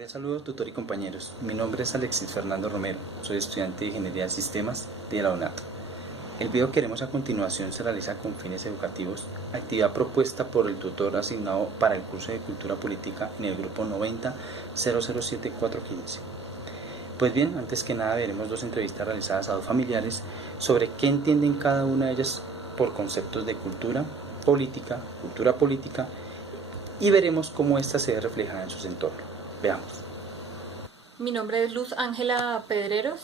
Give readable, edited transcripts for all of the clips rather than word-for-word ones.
Cordial saludo, tutor y compañeros. Mi nombre es Alexis Fernando Romero, soy estudiante de Ingeniería de Sistemas de la UNAT. El video que haremos a continuación se realiza con fines educativos, actividad propuesta por el tutor asignado para el curso de Cultura Política en el grupo 90-007415. Pues bien, antes que nada veremos dos entrevistas realizadas a dos familiares sobre qué entienden cada una de ellas por conceptos de cultura política y veremos cómo ésta se ve reflejada en sus entornos. Veamos. Mi nombre es Luz Ángela Pedreros,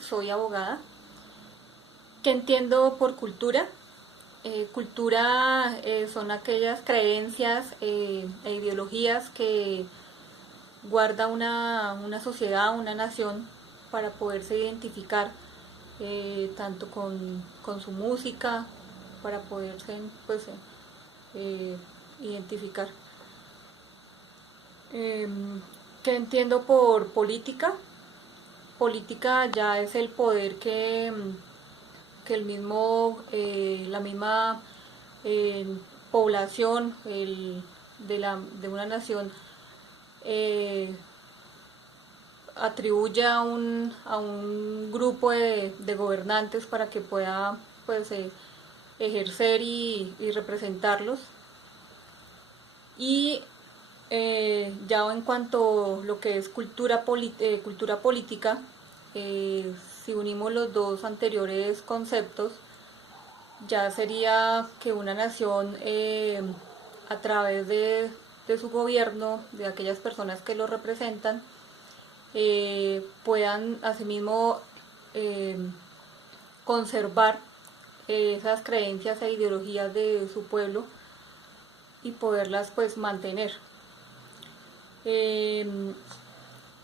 soy abogada. ¿Qué entiendo por cultura? Cultura son aquellas creencias e ideologías que guarda una sociedad, una nación, para poderse identificar tanto con su música, para poderse identificar. ¿Qué entiendo por política? Política ya es el poder que la misma población de una nación atribuye a un grupo de gobernantes para que pueda ejercer y representarlos. Y ya en cuanto a lo que es cultura política, si unimos los dos anteriores conceptos, ya sería que una nación a través de su gobierno, de aquellas personas que lo representan, puedan asimismo conservar esas creencias e ideologías de su pueblo y poderlas mantener. En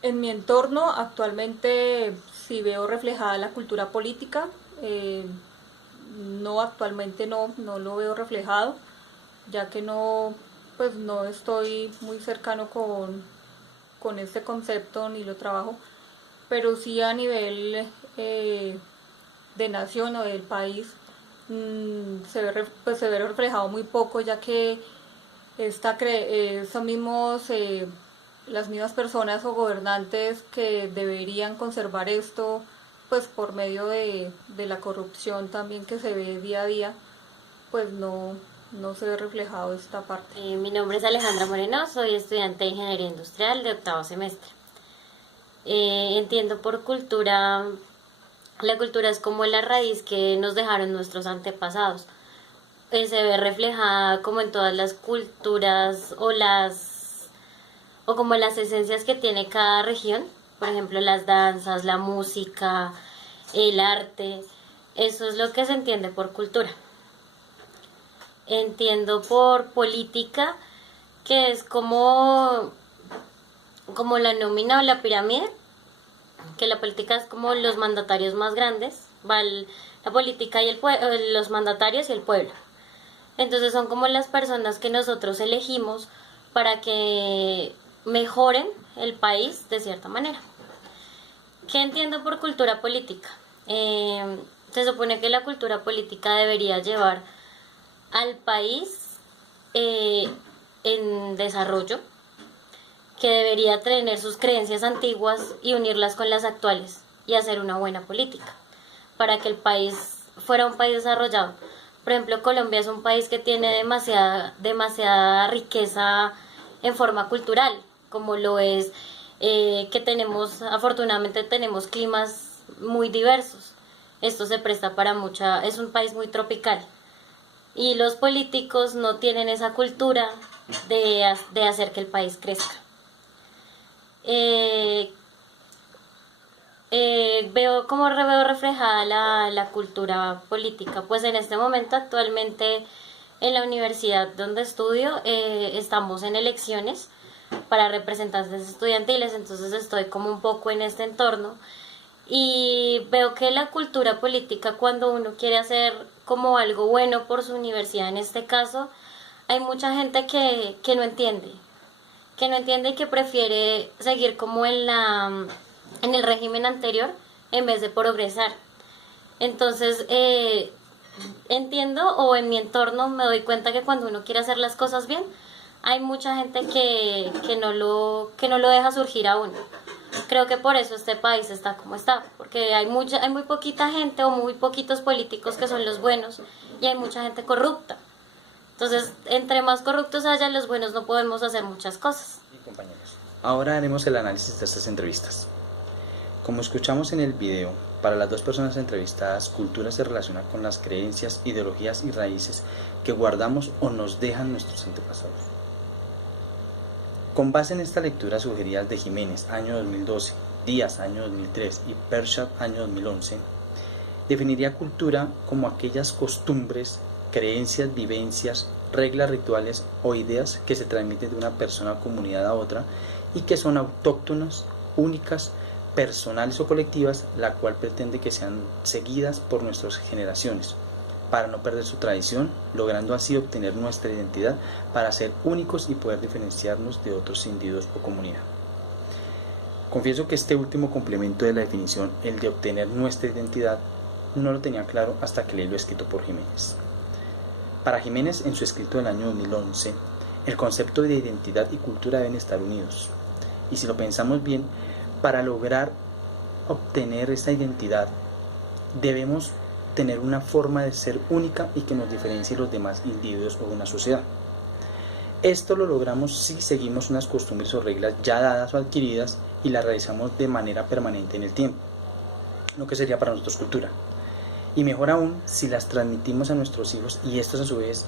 mi entorno actualmente sí veo reflejada la cultura política, actualmente no lo veo reflejado, ya que no estoy muy cercano con este concepto ni lo trabajo, pero sí a nivel de nación o del país se ve reflejado muy poco, ya que las mismas personas o gobernantes que deberían conservar esto, por medio de la corrupción también que se ve día a día, no se ve reflejado esta parte. Mi nombre es Alejandra Moreno, soy estudiante de Ingeniería Industrial de octavo semestre. Entiendo por cultura, la cultura es como la raíz que nos dejaron nuestros antepasados. Se ve reflejada como en todas las culturas o como las esencias que tiene cada región, por ejemplo las danzas, la música, el arte. Eso es lo que se entiende por cultura. Entiendo por política, que es como la nómina o la pirámide, que la política es como los mandatarios más grandes, va la política y los mandatarios y el pueblo. Entonces son como las personas que nosotros elegimos para que mejoren el país de cierta manera. ¿Qué entiendo por cultura política? Se supone que la cultura política debería llevar al país en desarrollo, que debería tener sus creencias antiguas y unirlas con las actuales y hacer una buena política para que el país fuera un país desarrollado. Por ejemplo, Colombia es un país que tiene demasiada riqueza en forma cultural, como lo es que afortunadamente tenemos climas muy diversos. Esto se presta para es un país muy tropical. Y los políticos no tienen esa cultura de hacer que el país crezca. Veo reflejada la cultura política. Pues en este momento actualmente en la universidad donde estudio estamos en elecciones para representantes estudiantiles, entonces estoy como un poco en este entorno y veo que la cultura política, cuando uno quiere hacer como algo bueno por su universidad, en este caso hay mucha gente que no entiende y que prefiere seguir como en el régimen anterior en vez de progresar. Entonces entiendo, o en mi entorno me doy cuenta que cuando uno quiere hacer las cosas bien, hay mucha gente que no lo deja surgir aún. Creo que por eso este país está como está, porque hay muy poquita gente o muy poquitos políticos que son los buenos y hay mucha gente corrupta. Entonces, entre más corruptos haya, los buenos no podemos hacer muchas cosas. Y compañeros, ahora haremos el análisis de estas entrevistas. Como escuchamos en el video, para las dos personas entrevistadas, cultura se relaciona con las creencias, ideologías y raíces que guardamos o nos dejan nuestros antepasados. Con base en esta lectura sugeridas de Jiménez, año 2012, Díaz, año 2003 y Pershat, año 2011, definiría cultura como aquellas costumbres, creencias, vivencias, reglas, rituales o ideas que se transmiten de una persona o comunidad a otra y que son autóctonas, únicas, personales o colectivas, la cual pretende que sean seguidas por nuestras generaciones, para no perder su tradición, logrando así obtener nuestra identidad para ser únicos y poder diferenciarnos de otros individuos o comunidad. Confieso que este último complemento de la definición, el de obtener nuestra identidad, no lo tenía claro hasta que leí lo escrito por Jiménez. Para Jiménez, en su escrito del año 2011, el concepto de identidad y cultura deben estar unidos. Y si lo pensamos bien, para lograr obtener esa identidad, debemos tener una forma de ser única y que nos diferencie de los demás individuos o de una sociedad. Esto lo logramos si seguimos unas costumbres o reglas ya dadas o adquiridas y las realizamos de manera permanente en el tiempo, lo que sería para nosotros cultura. Y mejor aún si las transmitimos a nuestros hijos y estos a su vez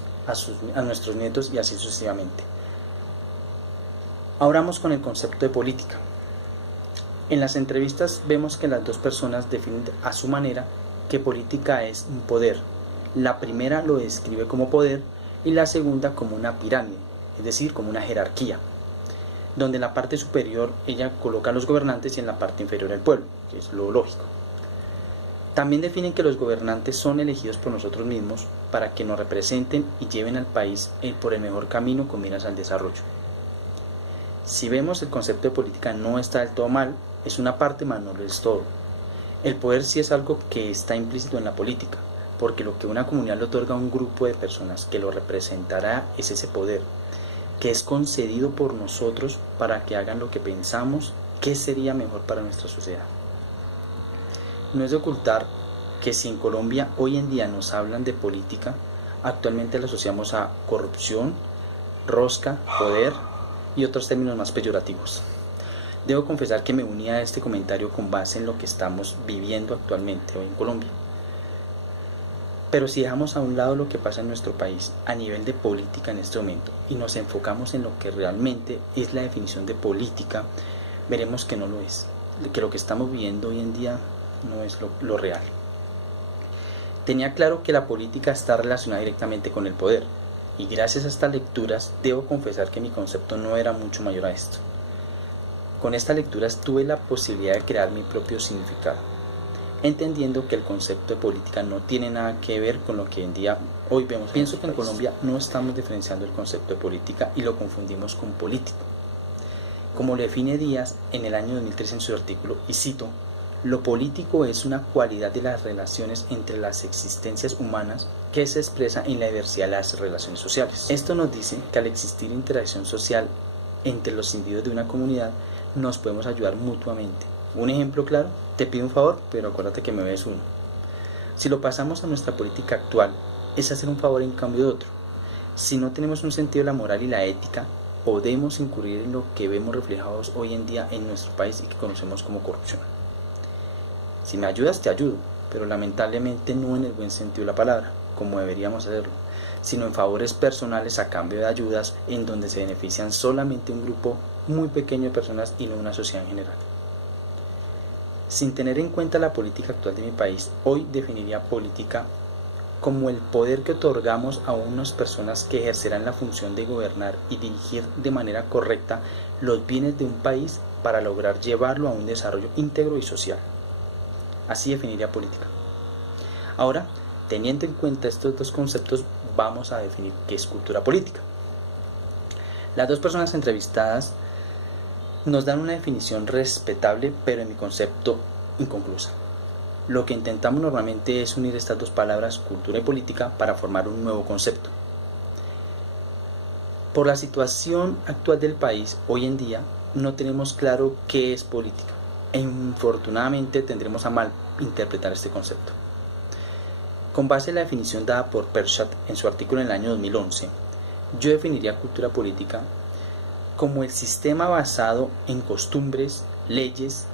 a nuestros nietos y así sucesivamente. Ahora vamos con el concepto de política. En las entrevistas vemos que las dos personas definen a su manera que política es un poder. La primera lo describe como poder y la segunda como una pirámide, es decir, como una jerarquía, donde en la parte superior ella coloca a los gobernantes y en la parte inferior el pueblo, que es lo lógico. También definen que los gobernantes son elegidos por nosotros mismos para que nos representen y lleven al país por el mejor camino con miras al desarrollo. Si vemos, el concepto de política no está del todo mal, es una parte, mas no lo es todo. El poder sí es algo que está implícito en la política, porque lo que una comunidad le otorga a un grupo de personas que lo representará es ese poder, que es concedido por nosotros para que hagan lo que pensamos que sería mejor para nuestra sociedad. No es de ocultar que si en Colombia hoy en día nos hablan de política, actualmente la asociamos a corrupción, rosca, poder y otros términos más peyorativos. Debo confesar que me uní a este comentario con base en lo que estamos viviendo actualmente hoy en Colombia. Pero si dejamos a un lado lo que pasa en nuestro país a nivel de política en este momento y nos enfocamos en lo que realmente es la definición de política, veremos que no lo es, que lo que estamos viviendo hoy en día no es lo real. Tenía claro que la política está relacionada directamente con el poder, y gracias a estas lecturas debo confesar que mi concepto no era mucho mayor a esto. Con estas lecturas tuve la posibilidad de crear mi propio significado, entendiendo que el concepto de política no tiene nada que ver con lo que hoy vemos. Pienso que en Colombia no estamos diferenciando el concepto de política y lo confundimos con político. Como lo define Díaz en el año 2003 en su artículo, y cito: lo político es una cualidad de las relaciones entre las existencias humanas que se expresa en la diversidad de las relaciones sociales. Esto nos dice que al existir interacción social entre los individuos de una comunidad, nos podemos ayudar mutuamente. Un ejemplo claro: te pido un favor, pero acuérdate que me ves uno. Si lo pasamos a nuestra política actual, es hacer un favor en cambio de otro. Si no tenemos un sentido de la moral y la ética, podemos incurrir en lo que vemos reflejados hoy en día en nuestro país y que conocemos como corrupción. Si me ayudas, te ayudo, pero lamentablemente no en el buen sentido de la palabra, como deberíamos hacerlo, sino en favores personales a cambio de ayudas en donde se benefician solamente un grupo muy pequeño de personas y no una sociedad en general. Sin tener en cuenta la política actual de mi país, hoy definiría política como el poder que otorgamos a unas personas que ejercerán la función de gobernar y dirigir de manera correcta los bienes de un país para lograr llevarlo a un desarrollo íntegro y social. Así definiría política. Ahora, teniendo en cuenta estos dos conceptos, vamos a definir qué es cultura política. Las dos personas entrevistadas nos dan una definición respetable, pero en mi concepto inconclusa. Lo que intentamos normalmente es unir estas dos palabras, cultura y política, para formar un nuevo concepto. Por la situación actual del país, hoy en día no tenemos claro qué es política. E infortunadamente tendremos a mal interpretar este concepto. Con base en la definición dada por Pershad en su artículo en el año 2011, yo definiría cultura política como el sistema basado en costumbres, leyes,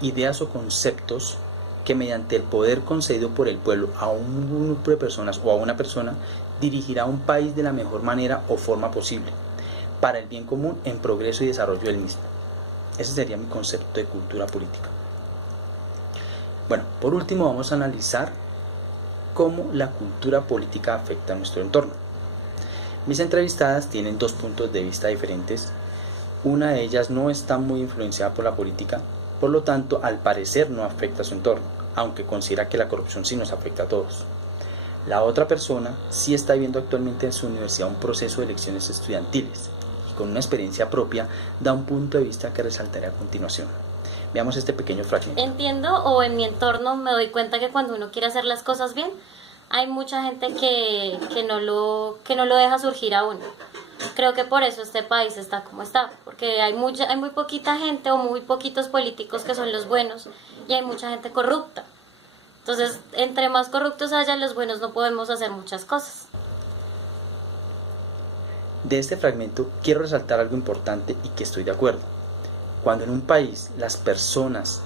ideas o conceptos que mediante el poder concedido por el pueblo a un grupo de personas o a una persona dirigirá un país de la mejor manera o forma posible, para el bien común en progreso y desarrollo del mismo. Ese sería mi concepto de cultura política. Bueno, por último vamos a analizar cómo la cultura política afecta a nuestro entorno. Mis entrevistadas tienen dos puntos de vista diferentes. Una de ellas no está muy influenciada por la política, por lo tanto, al parecer no afecta a su entorno, aunque considera que la corrupción sí nos afecta a todos. La otra persona sí está viviendo actualmente en su universidad un proceso de elecciones estudiantiles y con una experiencia propia da un punto de vista que resaltaré a continuación. Veamos este pequeño fragmento. Entiendo, o en mi entorno me doy cuenta que cuando uno quiere hacer las cosas bien, hay mucha gente que no lo deja surgir a uno. Creo que por eso este país está como está, porque hay muy poquita gente o muy poquitos políticos que son los buenos y hay mucha gente corrupta. Entonces, entre más corruptos haya, los buenos no podemos hacer muchas cosas. De este fragmento quiero resaltar algo importante y que estoy de acuerdo. Cuando en un país las personas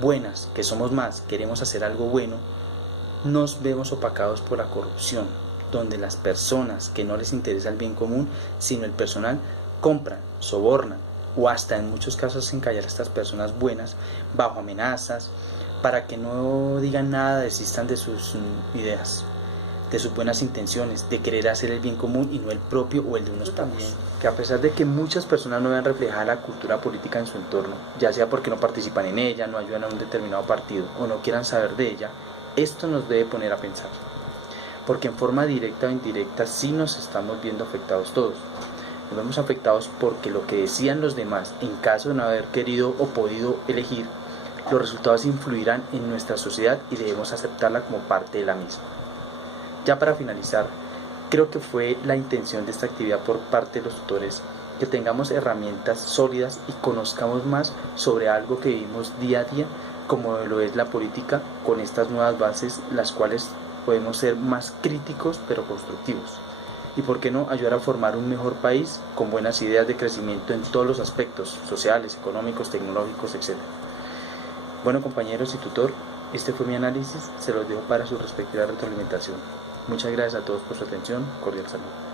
buenas, que somos más, queremos hacer algo bueno, nos vemos opacados por la corrupción, donde las personas que no les interesa el bien común, sino el personal, compran, sobornan o hasta en muchos casos encallar a estas personas buenas bajo amenazas para que no digan nada, desistan de sus ideas, de sus buenas intenciones, de querer hacer el bien común y no el propio o el de unos también. Que a pesar de que muchas personas no vean reflejada la cultura política en su entorno, ya sea porque no participan en ella, no ayudan a un determinado partido o no quieran saber de ella, esto nos debe poner a pensar. Porque en forma directa o indirecta sí nos estamos viendo afectados todos. Nos vemos afectados porque lo que decían los demás, en caso de no haber querido o podido elegir, los resultados influirán en nuestra sociedad y debemos aceptarla como parte de la misma. Ya para finalizar, creo que fue la intención de esta actividad por parte de los tutores que tengamos herramientas sólidas y conozcamos más sobre algo que vivimos día a día, como lo es la política, con estas nuevas bases, las cuales podemos ser más críticos pero constructivos. Y por qué no ayudar a formar un mejor país con buenas ideas de crecimiento en todos los aspectos, sociales, económicos, tecnológicos, etc. Bueno, compañeros y tutor, este fue mi análisis, se los dejo para su respectiva retroalimentación. Muchas gracias a todos por su atención, cordial saludo.